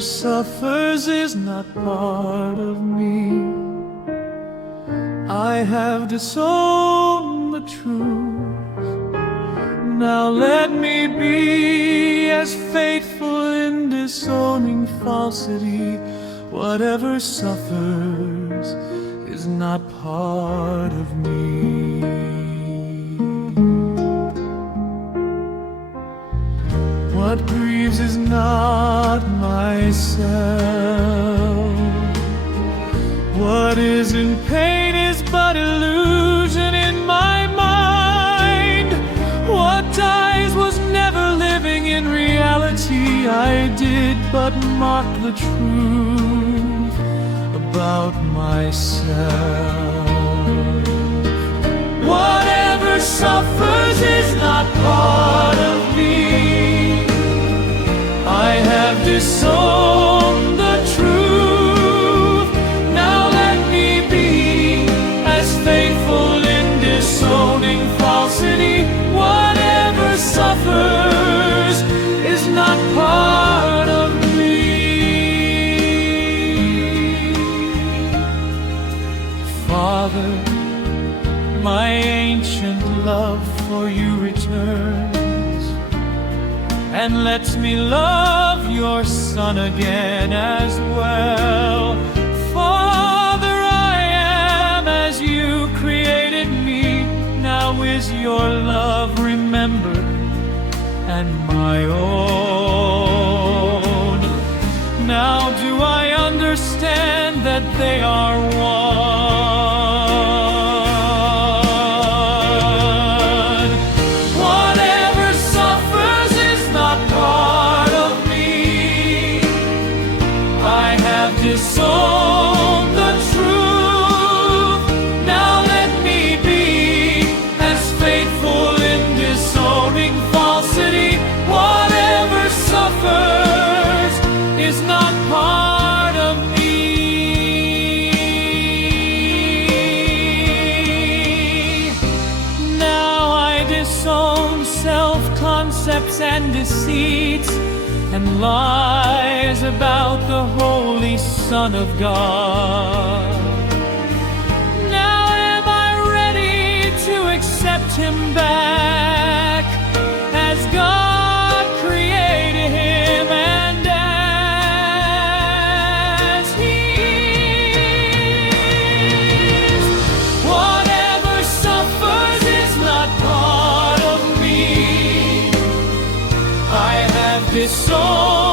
suffers is not part of me. I have disowned the truth. Now let me be as faithful in disowning falsity. Whatever suffers is not part of me. What grieves is not myself. What is in pain is but illusion in my mind. What dies was never living in reality. I did but mock the truth about myself. Whatever suffers is not part of me. I have disowned the truth. Now let me be as faithful in disowning falsity. Whatever suffers is not part of me. Father, my ancient love for you returns and lets me love your Son again as well. Father, I am as you created me. Now is your love remembered and my own. Now do I understand that they are one. Disown the truth. Now let me be as faithful in disowning falsity. Whatever suffers is not part of me. Now I disown self-concepts and deceits and lies about the Holy Son of God. Now am I ready to accept him back as God created him and as he is. Whatever suffers is not part of me. I have disowned